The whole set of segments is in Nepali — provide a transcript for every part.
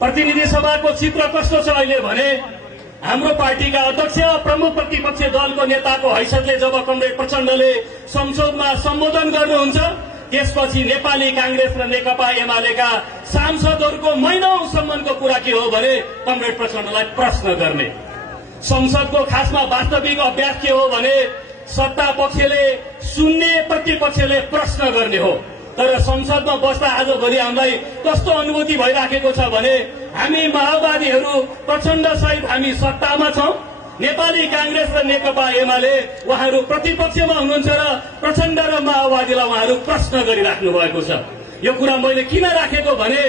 प्रतिनिधि सभाको चित्र कस्तो छ अहिले भने हाम्रो पार्टीका अध्यक्ष प्रमुख प्रतिपक्षी दलको नेताको हैसियतले जब कमरेड प्रचण्डले संसदमा सम्बोधन गर्नुहुन्छ त्यसपछि नेपाली कांग्रेस र नेकपा एमालेका सांसदहरूको महिनौसम्मको कुरा के हो भने कमरेड प्रचण्डलाई प्रश्न गर्ने। संसदको खासमा वास्तविक अभ्यास के हो भने सत्ता पक्षले सुन्ने प्रतिपक्षले प्रश्न गर्ने हो। तर संसदमा बस्दा आजभोलि हामीलाई कस्तो अनुभूति भइराखेको छ भने हामी माओवादीहरू प्रचण्ड सहित हामी सत्तामा छौं, नेपाली कांग्रेस र नेकपा एमाले उहाँहरू प्रतिपक्षमा हुनुहुन्छ र प्रचण्ड र माओवादीलाई उहाँहरू प्रश्न गरिराख्नु भएको छ। यो कुरा मैले किन राखेको भने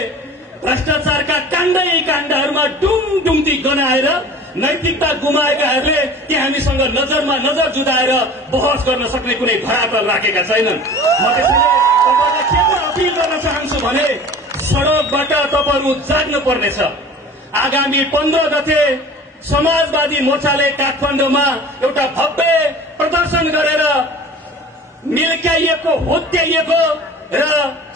भ्रष्टाचारका काण्डै काण्डहरूमा डुङडुङती गनाएर नैतिकता गुमाएकाहरूले ती हामीसँग नजरमा नजर जुदाएर बहस गर्न सक्ने कुनै धरातल राखेका छैनन्। म त्यसैले तपाईलाई के को अपिल गर्न चाहन्छु भने सडकबाट तपाईहरू जाग्नु पर्नेछ। आगामी 15 गते समाजवादी मोर्चाले काठमाडौँमा एउटा भव्य प्रदर्शन गरेर मिल्क्याइएको होत्याइएको र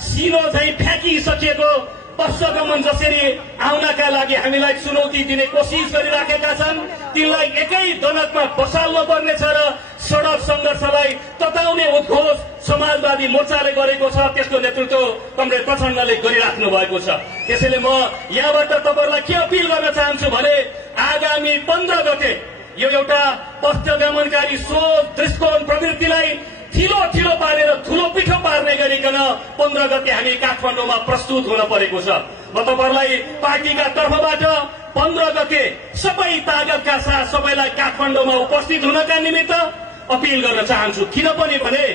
सिनो झैं फ्याँकिसकेको पश्चगमन जसरी आउनका लागि हामीलाई चुनौती दिने कोसिस गरिराखेका छन् तिनलाई एकै दनकमा बसाल्नु पर्नेछ र सडक संघर्षलाई तताउने उद्घोष समाजवादी मोर्चाले गरेको छ। त्यसको नेतृत्व कमरेड प्रचण्डले गरिराख्नु भएको छ। त्यसैले म यहाँबाट तपाईहरुलाई के अपिल गर्न चाहन्छु भने आगामी 15 गते यो एउटा पश्चगमनकारी सोच दृष्टिकोण प्रवृत्तिलाई ठिलो ठिलो पारेर ठुलो पिठो पार्ने गरिकन 15 गते हामी काठमाडौँमा प्रस्तुत हुन परेको छ। म तपाईहरुलाई पार्टीका तर्फबाट 15 गते सबै ताकतका साथ सबैलाई काठमाडौँमा उपस्थित हुनका निमित्त अपिल गर्न चाहन्छु। किन पनि भने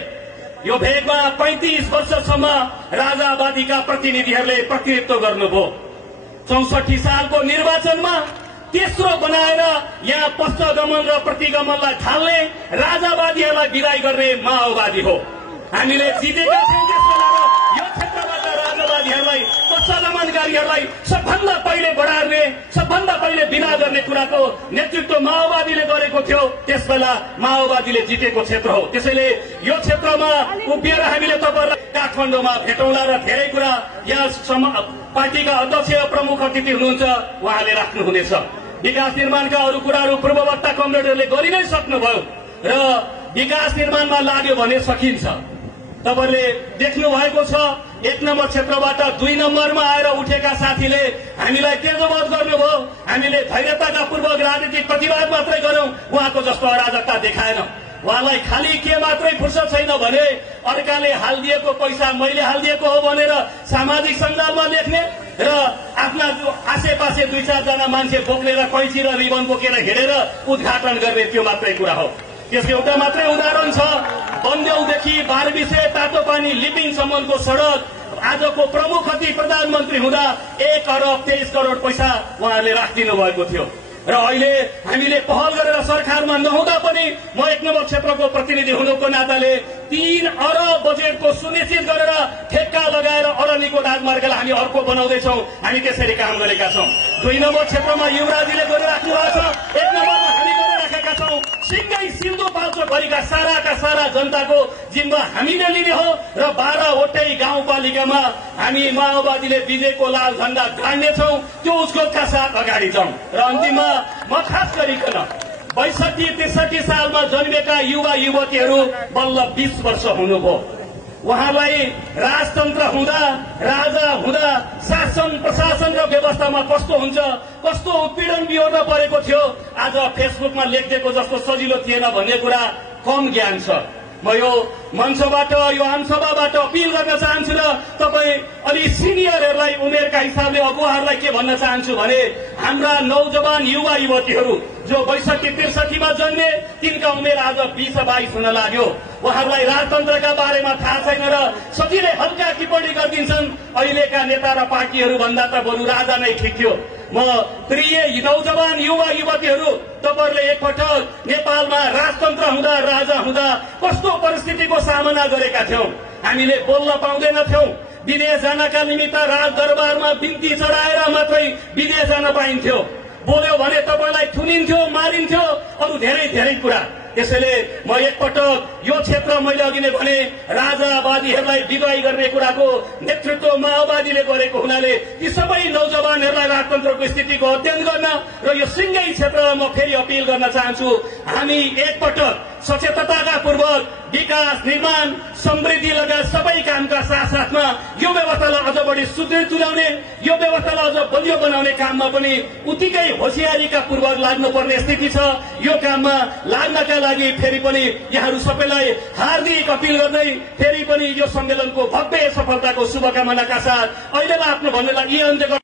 यो भेगमा 35 वर्षसम्म राजावादीका प्रतिनिधिहरूले प्रतिनिधित्व गर्नुभयो। 64 सालको निर्वाचनमा तेस्रो बनाएर यहाँ पश्चगमन र प्रतिगमनलाई थाल्ने राजावादीहरूलाई विदाई गर्ने माओवादी हो। हामीले जितेका छौं। यो क्षेत्रबाट राजावादीहरूलाई पश्चगमनकारीहरूलाई सबभन्दा पहिले बढार्ने सबभन्दा पहिले विदा गर्ने कुराको नेतृत्व माओवादीले गरेको थियो। त्यसबेला माओवादीले जितेको क्षेत्र हो। त्यसैले यो क्षेत्रमा उभिएर हामीले तपाईहरुलाई काठमाडौँमा भेटौँला र धेरै कुरा यहाँ पार्टीका अध्यक्ष प्रमुख अतिथि हुनुहुन्छ उहाँले राख्नुहुनेछ। विकास निर्माणका अरू कुराहरू पूर्ववक्ता कमरेडहरूले गरि नै सक्नुभयो र विकास निर्माणमा लाग्यो भने सकिन्छ। तपाईले देख्नु भएको छ 1 नम्बर क्षेत्रबाट 2 नम्बरमा आएर उठेका साथीले हामीलाई तेजोवध गर्नुभयो। हामीले धैर्यताका पूर्वक राजनीतिक प्रतिवाद मात्रै गर्यौं, उहाँको जस्तो अराजकता देखाएन। उहाँलाई खाली के मात्रै फुर्सद छैन भने अर्काले हालिदिएको पैसा मैले हालिदिएको हो भनेर सामाजिक सञ्जालमा लेख्ने र आफ्ना आसेपासे 2-4 जना मान्छे बोक्ने र कैँची र रिबन बोकेर हिँडेर उद्घाटन गर्ने त्यो मात्रै कुरा हो। त्यसको एउटा मात्रै उदाहरण छ। बन्देउदेखि बारबिसे तातोपानी लिपिङसम्मको सडक आजको प्रमुख अतिथि प्रधानमन्त्री हुँदा 1 अरब 23 करोड पैसा उहाँहरूले राखिदिनु भएको थियो र अहिले हामीले पहल गरेर सरकारमा नहुँदा पनि म 1 नम्बर क्षेत्रको प्रतिनिधि हुनुको नाताले 3 अरब बजेटको सुनिश्चित गरेर ठेक्का लगाएर अरनीको राजमार्गलाई हामी अर्को बनाउँदैछौं। हामी त्यसरी काम गरेका छौं। 2 नम्बर क्षेत्रमा युवराजीले गरिराख्नु भएको छ। 1 नम्बरमा हामी गरिराखेका छौं। सिंगै सिन्धुपाल्चोक भरिका सारा जनताको जिम्मा हामीले लिने हो र 12 वटै गाउँपालिकामा हामी माओवादीले विजयको लाल झण्डा गाड्नेछौं। त्यो उसकोका साथ अगाडि जाउँ र अन्तिममा म खास गरिकन 62-63 सालमा जन्मेका युवा युवतीहरू बल्ल 20 वर्ष हुनुभयो। उहाँलाई राजतन्त्र हुँदा राजा हुँदा शासन प्रशासन र व्यवस्थामा कस्तो हुन्छ कस्तो उत्पीडन बिहोर्न परेको थियो आज फेसबुकमा लेखिदिएको जस्तो सजिलो थिएन भन्ने कुरा कम ज्ञान छ। म यो मञ्चबाट यो आमसभाबाट अपिल गर्न चाहन्छु र तपाईँ अलि सिनियरहरूलाई उमेरका हिसाबले अगुवाहरूलाई के भन्न चाहन्छु भने हाम्रा नौजवान युवा युवतीहरू जो 62-63 मा जन्मे तिनका उमेर आज 20-22 हुन लाग्यो। उहाँहरूलाई राजतन्त्रका बारेमा थाहा छैन र सजिलै हल्का टिप्पणी गरिदिन्छन्। अहिलेका नेता र पार्टीहरू भन्दा त बरु राजा नै ठिक थियो। म प्रिय नौजवान युवा युवतीहरू तपाईहरुले एकपटक नेपालमा राजतन्त्र हुँदा राजा हुँदा कस्तो परिस्थितिको सामना गरेका थियौं। हामीले बोल्न पाउँदैनथ्यौं। विदेश जानका निमित्त राजदरबारमा बिन्ती चढाएर मात्रै विदेश जान पाइन्थ्यो। बोल्यो भने तपाईलाई थुनिन्थ्यो मारिन्थ्यो अरु धेरै कुरा। त्यसैले म एकपटक यो क्षेत्र मैले अघि नै भने राजावादीहरूलाई विदाई गर्ने कुराको नेतृत्व माओवादीले गरेको हुनाले ती सबै नौजवानहरूलाई राजतन्त्रको स्थितिको अध्ययन गर्न र यो सिंगै क्षेत्रमा म फेरि अपिल गर्न चाहन्छु। हामी एकपटक सचेतताका पूर्वक विकास, निर्माण, समृद्धि लगायत सबै कामका साथसाथमा यो व्यवस्थालाई अझ बढी सुदृढ तुल्याउने, यो व्यवस्थालाई अझ बलियो बनाउने काममा पनि उत्तिकै होसियारीका पूर्वक लाग्नुपर्ने स्थिति छ। यो काममा लाग्नका लागि फेरि पनि यहाँहरू सबैलाई हार्दिक अपिल गर्दै फेरि पनि यो सम्मेलनको भव्य सफलताको शुभकामनाका साथ अहिलेलाई आफ्नो भन्नेलाई यही अन्त्य